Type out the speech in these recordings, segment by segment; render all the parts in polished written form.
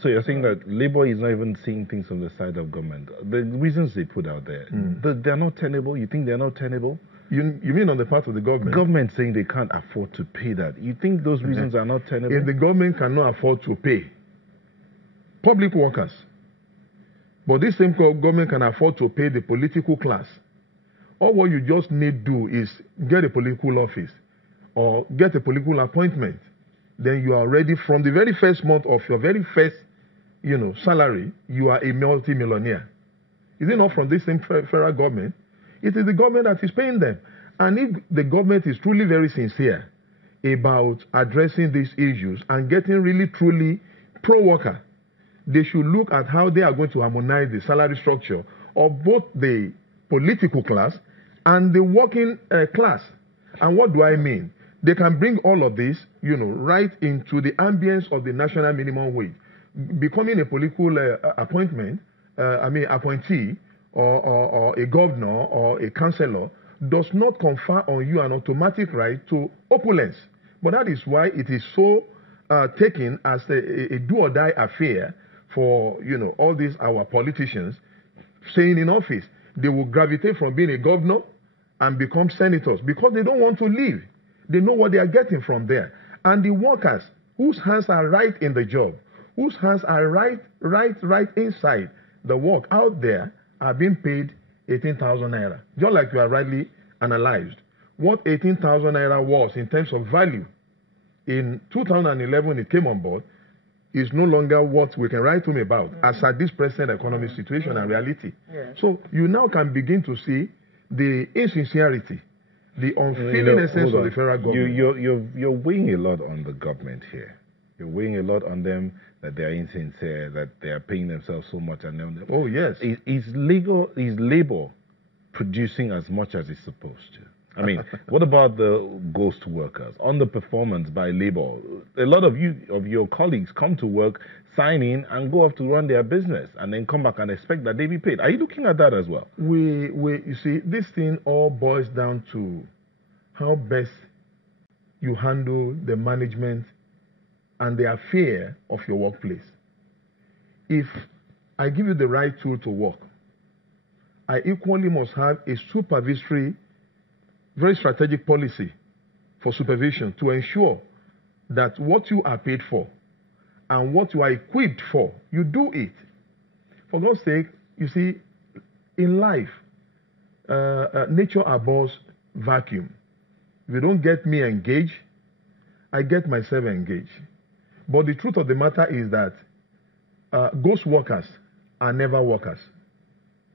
So you're saying that Labour is not even seeing things from the side of government. The reasons they put out there, they're not tenable. You think they're not tenable? You mean on the part of the government? Government saying they can't afford to pay that. You think those reasons are not tenable? If the government cannot afford to pay public workers, but this same government can afford to pay the political class, all what you just need to do is get a political office or get a political appointment. Then you are ready from the very first month of your very first, salary, you are a multi-millionaire. Is it not from this same federal government? It is the government that is paying them. And if the government is truly very sincere about addressing these issues and getting really truly pro-worker, they should look at how they are going to harmonize the salary structure of both the political class and the working class. And what do I mean? They can bring all of this, right into the ambience of the national minimum wage. Becoming a political appointee or a governor or a councillor does not confer on you an automatic right to opulence. But that is why it is so taken as a do-or-die affair for, all these our politicians saying in office they will gravitate from being a governor and become senators because they don't want to leave. They know what they are getting from there. And the workers whose hands are right in the job, whose hands are right inside the work out there are being paid 18,000 naira. Just like you are rightly analyzed. What 18,000 naira was in terms of value in 2011 when it came on board is no longer what we can write home about as at this present economic situation and reality. Yeah. So you now can begin to see the insincerity, the unfeeling essence of the federal government. You're weighing a lot on the government here. You're weighing a lot on them that they are insincere, that they are paying themselves so much. And oh yes, is labor producing as much as it's supposed to? I mean, what about the ghost workers? Underperformance by labor. A lot of your colleagues come to work, sign in, and go off to run their business, and then come back and expect that they be paid. Are you looking at that as well? You see, this thing all boils down to how best you handle the management and the affair of your workplace. If I give you the right tool to work, I equally must have a supervisory, very strategic policy for supervision to ensure that what you are paid for and what you are equipped for, you do it. For God's sake, you see, in life, nature abhors vacuum. If you don't get me engaged, I get myself engaged. But the truth of the matter is that ghost workers are never workers.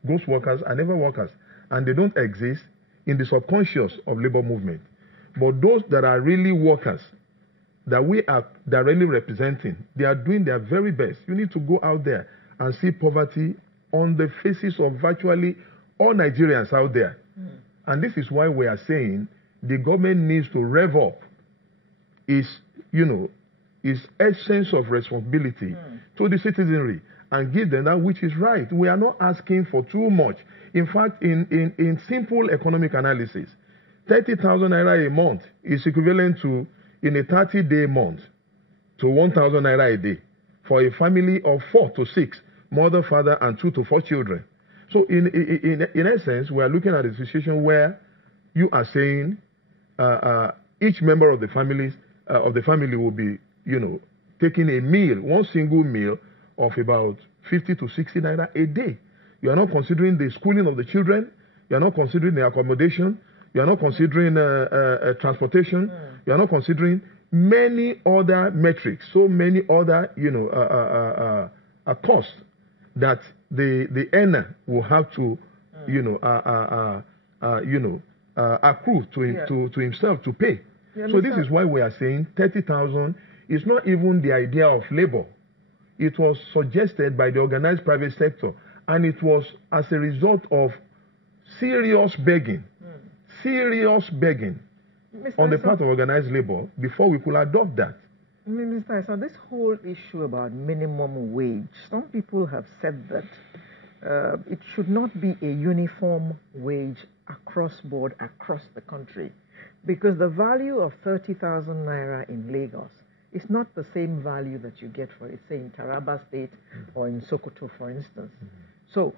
Ghost workers are never workers, and they don't exist in the subconscious of labor movement. But those that are really workers, that we are directly representing, they are doing their very best. You need to go out there and see poverty on the faces of virtually all Nigerians out there. And this is why we are saying the government needs to rev up its essence of responsibility to the citizenry and give them that which is right. We are not asking for too much. In fact, in simple economic analysis, 30,000 naira a month is equivalent to, in a 30-day month, to 1,000 naira a day for a family of 4 to 6, mother, father, and 2 to 4 children. So in essence, we are looking at a situation where you are saying each member of the family will be, taking a meal, one single meal of about 50 to 60 naira a day. You are not considering the schooling of the children. You are not considering the accommodation. You are not considering transportation. You are not considering many other metrics, so many other, costs that the earner will have to, accrue to himself to pay. So this is why we are saying 30,000 is not even the idea of labor. It was suggested by the organized private sector, and it was as a result of serious begging on the part of organized labor before we could adopt that. Mr. Ison, this whole issue about minimum wage, some people have said that it should not be a uniform wage across board, across the country, because the value of 30,000 naira in Lagos it's not the same value that you get for it, say in Taraba State or in Sokoto, for instance. So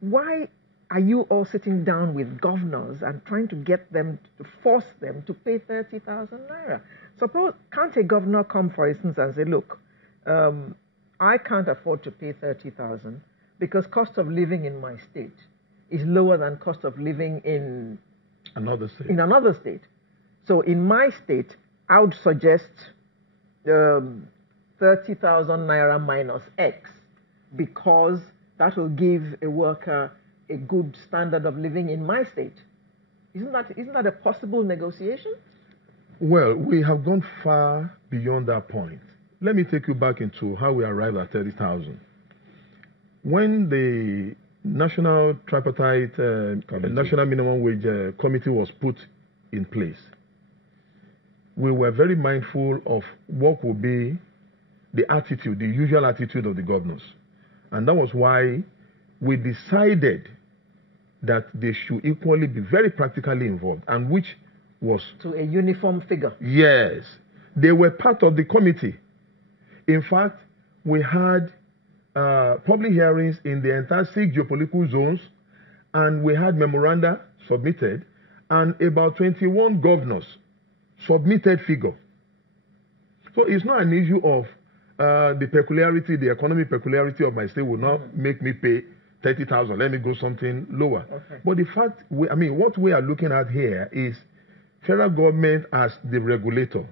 why are you all sitting down with governors and trying to get them, to force them to pay 30,000 naira? Suppose, can't a governor come, for instance, and say, look, I can't afford to pay 30,000 because cost of living in my state is lower than cost of living in another state. So in my state, I would suggest 30,000 naira minus X, because that will give a worker a good standard of living in my state. Isn't that a possible negotiation? Well, we have gone far beyond that point. Let me take you back into how we arrived at 30,000. When the National Tripartite National Minimum Wage Committee was put in place, we were very mindful of what would be the attitude, the usual attitude of the governors. And that was why we decided that they should equally be very practically involved, and which was... to a uniform figure. Yes. They were part of the committee. In fact, we had public hearings in the entire 6 geopolitical zones, and we had memoranda submitted, and about 21 governors submitted figure. So it's not an issue of the peculiarity, the economic peculiarity of my state will not make me pay 30,000. Let me go something lower. Okay. But the fact, what we are looking at here is federal government as the regulator.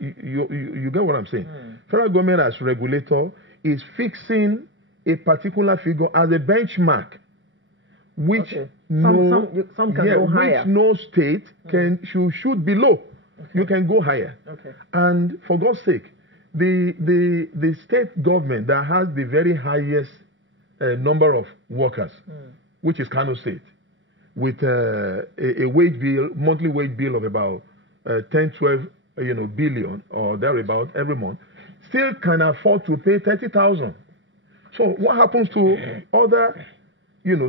You get what I'm saying? Federal government as regulator is fixing a particular figure as a benchmark, which some can go higher. Which no state should be low. Okay. You can go higher. Okay. And for God's sake, the state government that has the very highest number of workers, which is Kano State, with a wage bill, monthly wage bill of about 10-12 billion or thereabout every month, still can afford to pay 30,000. So what happens to other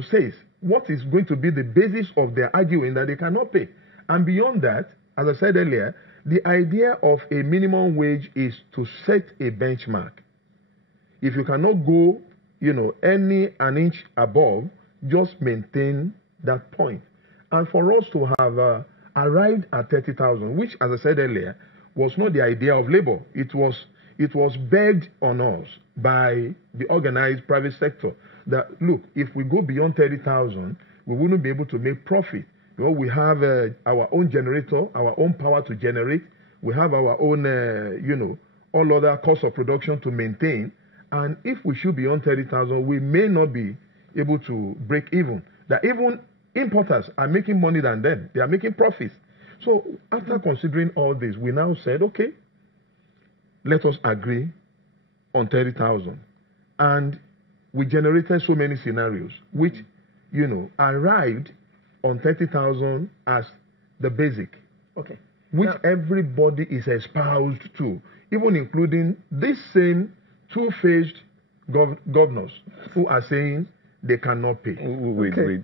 states? What is going to be the basis of their arguing that they cannot pay? And beyond that, as I said earlier, the idea of a minimum wage is to set a benchmark. If you cannot go, an inch above, just maintain that point. And for us to have arrived at 30,000, which, as I said earlier, was not the idea of labor. It was begged on us by the organized private sector that, look, if we go beyond 30,000, we wouldn't be able to make profit. We have our own generator, our own power to generate. We have our own, all other costs of production to maintain. And if we should be on 30,000, we may not be able to break even. That even importers are making money than them. They are making profits. So after considering all this, we now said, okay, let us agree on 30,000. And we generated so many scenarios, which, arrived on 30,000 as the basic. Okay. Which everybody is espoused to, even including this same two-faced governors who are saying they cannot pay. Wait.